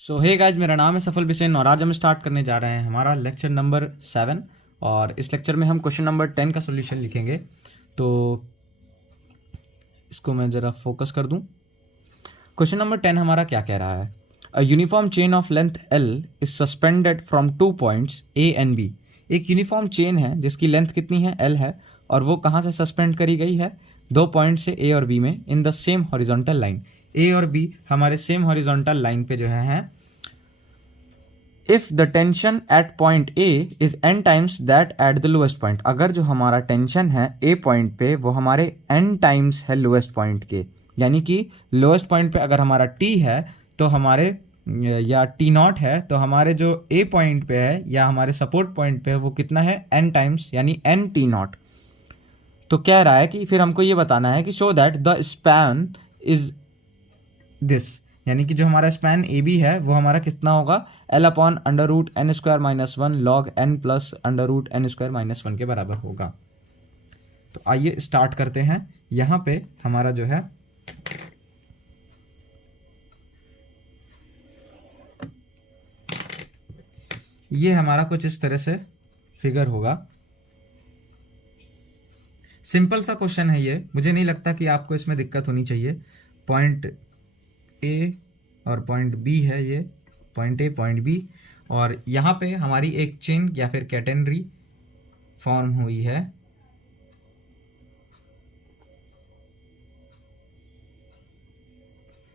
सो hey guys, मेरा नाम है सफल बिसेन और आज हम स्टार्ट करने जा रहे हैं हमारा लेक्चर नंबर 7। और इस लेक्चर में हम क्वेश्चन नंबर 10 का सॉल्यूशन लिखेंगे। तो इसको मैं ज़रा फोकस कर दूं। क्वेश्चन नंबर 10 हमारा क्या कह रहा है? A uniform chain of length L is suspended from 2 points A and B। एक यूनिफॉर्म चेन है जिसकी लेंथ कितनी है? L है, और वो कहाँ से सस्पेंड करी गई है? 2 पॉइंट से A और B में, in the same horizontal line. A और B हमारे सेम हॉरिजॉन्टल लाइन पे जो है। If the tension eight point A is n times that at the lowest point. अगर जो हमारा टेंशन है ए पॉइंट पे वो हमारे n टाइम्स है लोएस्ट पॉइंट के, यानी कि लोएस्ट पॉइंट पे अगर हमारा t है तो हमारे या t नॉट है तो हमारे जो a पॉइंट पे है या हमारे सपोर्ट पॉइंट पे है वो कितना है? n टाइम्स, यानी n t नॉट। तो कह रहा है कि फिर हमको ये बताना है कि show that the span is this, यानी कि जो हमारा स्पैन ए बी है वो हमारा कितना होगा? L upon under root n square minus one log n plus under root n square minus one के बराबर होगा। तो आइए स्टार्ट करते हैं। यहाँ पे हमारा जो है ये हमारा कुछ इस तरह से फिगर होगा। सिंपल सा क्वेश्चन है ये, मुझे नहीं लगता कि आपको इसमें दिक्कत होनी चाहिए। पॉइंट ए और पॉइंट बी है, ये पॉइंट ए पॉइंट बी, और यहाँ पे हमारी एक चेन या फिर कैटेनरी फॉर्म हुई है।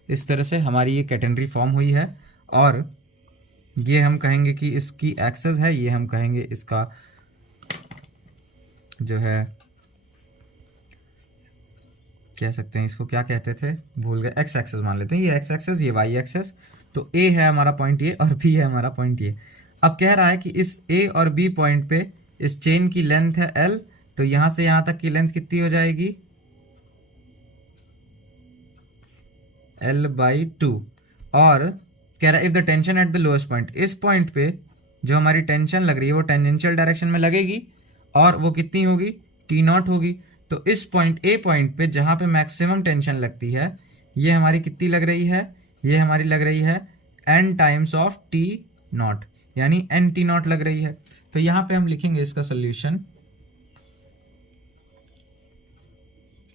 इस तरह से हमारी ये कैटेनरी फॉर्म हुई है, और ये हम कहेंगे कि इसकी एक्सेस है, ये हम कहेंगे इसका जो है कह सकते हैं, इसको क्या कहते थे भूल गए, एक्स एक्सेस मान लेते हैं। ये एक्स एक्सेस, ये वाई एक्सेस। तो ए है हमारा पॉइंट ए और बी है हमारा पॉइंट ए। अब कह रहा है कि इस ए और बी पॉइंट पे इस चेन की लेंथ है एल, तो यहां से यहां तक की लेंथ कितनी हो जाएगी? L by to. और कह रहा है if the tension at the lowest point, इस पॉइंट पे जो हमारी टेंशन लग रही है वो टेंजेंशियल डायरेक्शन में लगेगी, और वो कितनी होगी? टी नॉट होगी। तो इस पॉइंट ए पॉइंट पे जहाँ पे मैक्सिमम टेंशन लगती है, ये हमारी कितनी लग रही है? ये हमारी लग रही है n times of T not, यानी n टी नॉट लग रही है। तो यहाँ पे हम लिखेंगे इसका सोल्यूशन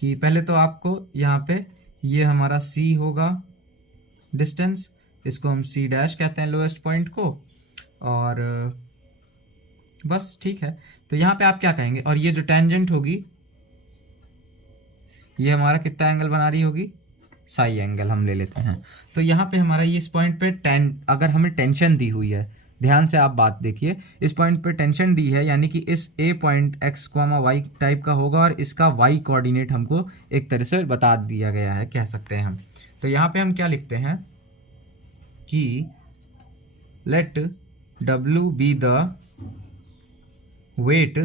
कि पहले तो आपको यहाँ पे ये हमारा c होगा डिस्टेंस, इसको हम c डैश कहते हैं लोएस्ट पॉइंट को, और बस ठीक है। तो यहाँ पे आप क्या कहेंगे? और ये जो टेंजेंट होगी ये हमारा कितना एंगल बना रही होगी? साई एंगल हम ले लेते हैं। तो यहाँ पे हमारा ये इस पॉइंट पे अगर हमें टेंशन दी हुई है, ध्यान से आप बात देखिए, इस पॉइंट पे टेंशन दी है, यानी कि इस A point X comma Y type का होगा, और इसका वाई कोऑर्डिनेट हमको एक तरह से बता दिया गया है, कह सकते हैं हम। तो यहाँ पे हम क्या लिखते हैं कि let W be the weight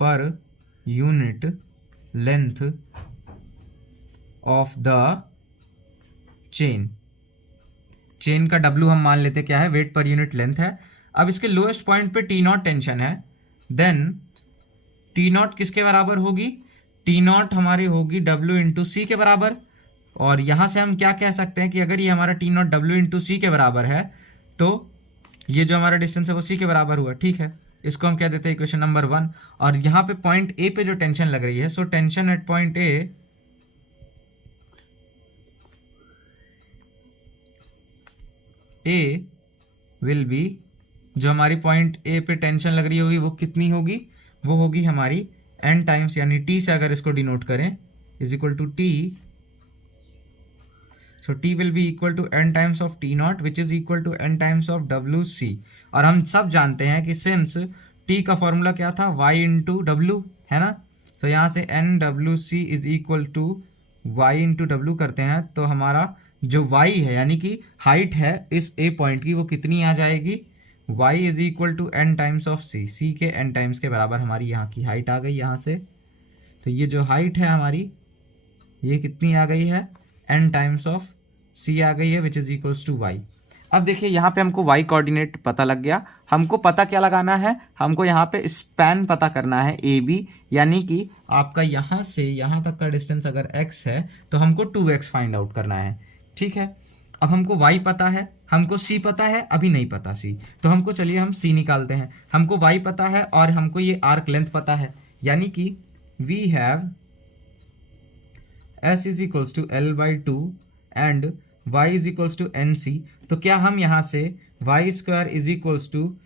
per unit length of the chain. Chain का W हम मान लेते क्या है? वेट पर यूनिट लेंथ है। अब इसके लोएस्ट पॉइंट पे टी नॉट टेंशन है, देन टी नॉट किसके बराबर होगी? टी नॉट हमारी होगी W इंटू सी के बराबर। और यहां से हम क्या कह सकते हैं कि अगर ये हमारा टी नॉट W इंटू सी के बराबर है तो ये जो हमारा डिस्टेंस है वो सी के बराबर हुआ, ठीक है। इसको हम कह देते हैं इक्वेशन नंबर 1। और यहाँ पे पॉइंट ए पे जो टेंशन लग रही है, so tension eight point A will be, जो हमारी पॉइंट ए पे टेंशन लग रही होगी वो कितनी होगी? वो होगी हमारी n टाइम्स, यानी t से अगर इसको डिनोट करें, is equal to t, so t will be equal to n times of t naught which is equal to n times of wc। और हम सब जानते हैं कि सिंस t का फॉर्मूला क्या था? y इंटू डब्ल्यू, है ना। तो यहाँ से NWC is equal to y into W करते हैं, तो हमारा जो y है यानी कि हाइट है इस a पॉइंट की, वो कितनी आ जाएगी? y is equal to n times of c के n टाइम्स के बराबर हमारी यहाँ की हाइट आ गई यहाँ से। तो ये जो हाइट है हमारी ये कितनी आ गई है? n टाइम्स ऑफ c आ गई है, which is equals to y। अब देखिए यहाँ पे हमको y कोऑर्डिनेट पता लग गया। हमको पता क्या लगाना है? हमको यहाँ पे स्पैन पता करना है ए बी, यानी कि आपका यहाँ से यहाँ तक का डिस्टेंस अगर x है तो हमको 2x फाइंड आउट करना है, ठीक है। अब हमको y पता है, हमको c पता है, अभी नहीं पता c, तो हमको चलिए हम c निकालते हैं। हमको y पता है और हमको ये आर्क लेंथ पता है, यानी कि we have s is equals to l by two and y is equals to n c. तो क्या हम यहाँ से y square is equals to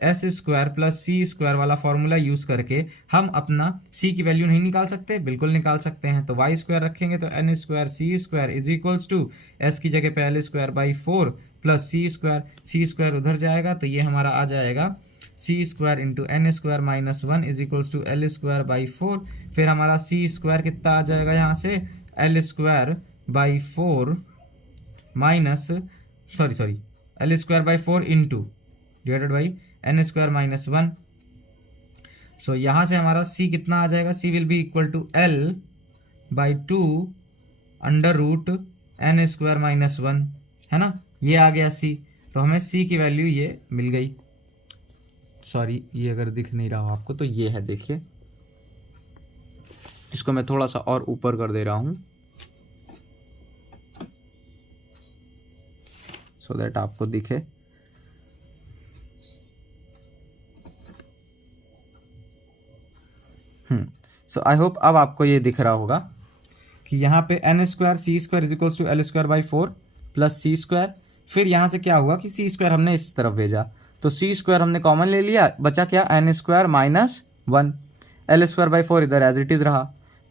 s square plus C square वाला फॉर्मूला यूज़ करके हम अपना c की वैल्यू नहीं निकाल सकते? बिल्कुल निकाल सकते हैं। तो वाई स्क्वायर रखेंगे तो N square C square is equals to S की जगह पे L square by four plus C square उधर जाएगा तो ये हमारा आ जाएगा C square into N square minus one is equals to L square by four. फिर हमारा सी स्क्वायर कितना आ जाएगा यहाँ से, L square by four minus sorry L square by four into divided by N square minus one. So यहाँ से हमारा c कितना आ जाएगा, c will be equal to l by two under root n square minus one, है ना, ये आ गया c। तो हमें c की वैल्यू ये मिल गई। सॉरी, ये अगर दिख नहीं रहा हो आपको तो ये है, देखिए इसको मैं थोड़ा सा और ऊपर कर दे रहा हूँ सो दैट आपको दिखे। सो आई होप अब आपको ये दिख रहा होगा कि यहाँ पे n square C square is equals to L square by four plus C square. फिर यहाँ से क्या हुआ कि सी स्क्वायर हमने इस तरफ भेजा तो सी स्क्वायर हमने कॉमन ले लिया, बचा क्या, n square minus one, l square by four इधर एज इट इज़ रहा।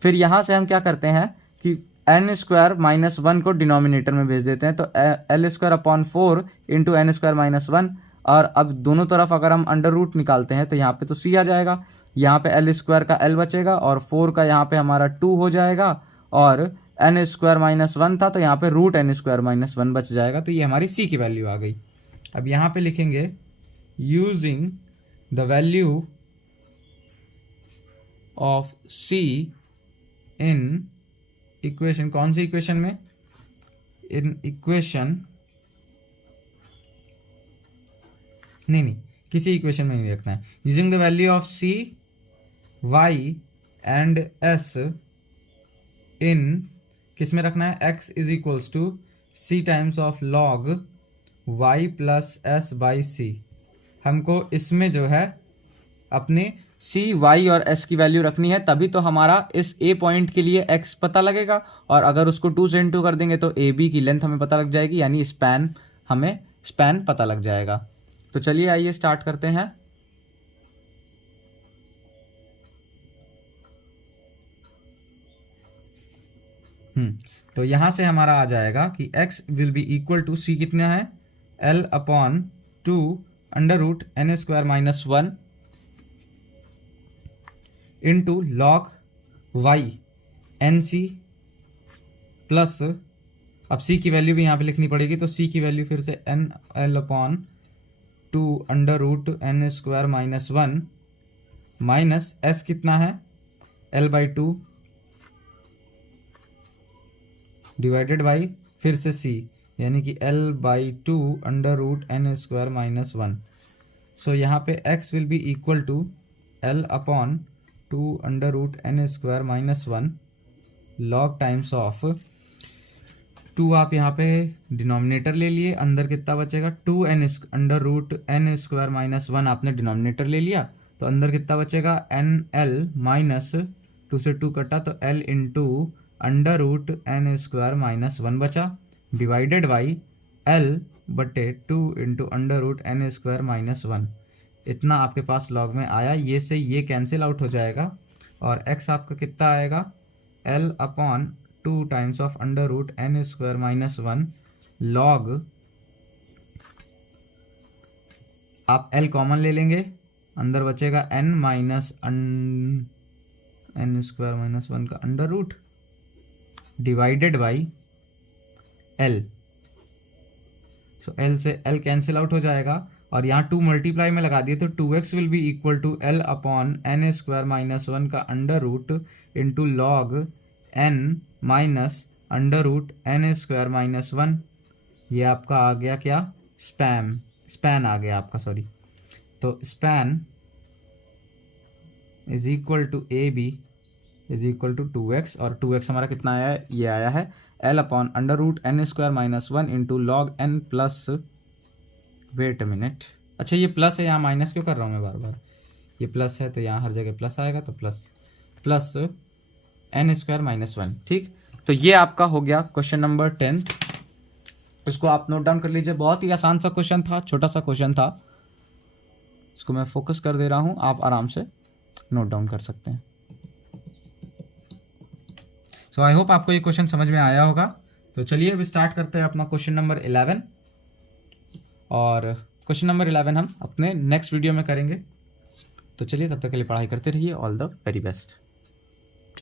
फिर यहाँ से हम क्या करते हैं कि एन स्क्वायर माइनस वन को डिनोमिनेटर में भेज देते हैं, तो l square upon four into N square minus one. और अब दोनों तरफ अगर हम अंडर रूट निकालते हैं तो यहाँ पे तो सी आ जाएगा, यहाँ पे एल स्क्वायर का एल बचेगा और फोर का यहाँ पे हमारा टू हो जाएगा और एन स्क्वायर माइनस वन था तो यहाँ पे root n square minus one बच जाएगा। तो ये हमारी सी की वैल्यू आ गई। अब यहाँ पे लिखेंगे using the value of c in equation, कौन सी इक्वेशन में, इन इक्वेशन नहीं किसी इक्वेशन में नहीं रखना है। Using the value of C Y and S in किस में रखना है, X is equals to C times of log Y plus S by C. हमको इसमें जो है अपने सी वाई और एस की वैल्यू रखनी है, तभी तो हमारा इस ए पॉइंट के लिए एक्स पता लगेगा। और अगर उसको टू से इनटू कर देंगे तो ए बी की लेंथ हमें पता लग जाएगी, यानी हमें स्पैन पता लग जाएगा। तो चलिए आइए स्टार्ट करते हैं। तो यहां से हमारा आ जाएगा कि x will be equal to c कितना है, l upon two under root n square minus one into log y n c plus, अब c की वैल्यू भी यहाँ पे लिखनी पड़ेगी तो c की वैल्यू फिर से n l upon two under root n square minus one minus s कितना है, l by two divided by फिर से c, यानी कि l by two under root n square minus one. So यहाँ पे x will be equal to l upon two under root n square minus one log times of two, आप यहाँ पे denominator ले लिए, अंदर कितना बचेगा, two n under root n square minus one आपने डिनोमिनेटर ले लिया तो अंदर कितना बचेगा, एन एल माइनस टू से टू कटा तो l into under root n square minus one बचा डिवाइडेड बाई एल बटे two into under root n square minus one. इतना आपके पास लॉग में आया, ये से ये कैंसिल आउट हो जाएगा और x आपका कितना आएगा, l upon two times of under root n square minus one log, आप l कॉमन ले लेंगे, अंदर बचेगा n माइनस एन स्क्वायर माइनस वन का under root divided by l। So l से l कैंसिल आउट हो जाएगा और यहाँ टू मल्टीप्लाई में लगा दिए तो 2x will be equal to l upon n square minus one का under root into log n minus under root n square minus one. ये आपका आ गया क्या, स्पैन आ गया आपका, सॉरी। तो span is equal to A B is equal to 2x, और 2x हमारा कितना आया है, ये आया है L/√n² - 1 into log n plus, wait a minute, अच्छा ये प्लस है, यहाँ माइनस क्यों कर रहा हूँ मैं बार बार, ये प्लस है तो यहाँ हर जगह प्लस आएगा, तो प्लस n² - 1, ठीक। तो ये आपका हो गया क्वेश्चन नंबर 10, इसको आप नोट डाउन कर लीजिए। बहुत ही आसान सा क्वेश्चन था, छोटा सा क्वेश्चन था, इसको मैं फोकस कर दे रहा हूँ, आप आराम से नोट डाउन कर सकते हैं। सो आई होप आपको ये क्वेश्चन समझ में आया होगा। तो चलिए अभी स्टार्ट करते हैं अपना क्वेश्चन नंबर 11, और क्वेश्चन नंबर 11 हम अपने नेक्स्ट वीडियो में करेंगे। तो चलिए तब तक के लिए पढ़ाई करते रहिए। All the very best.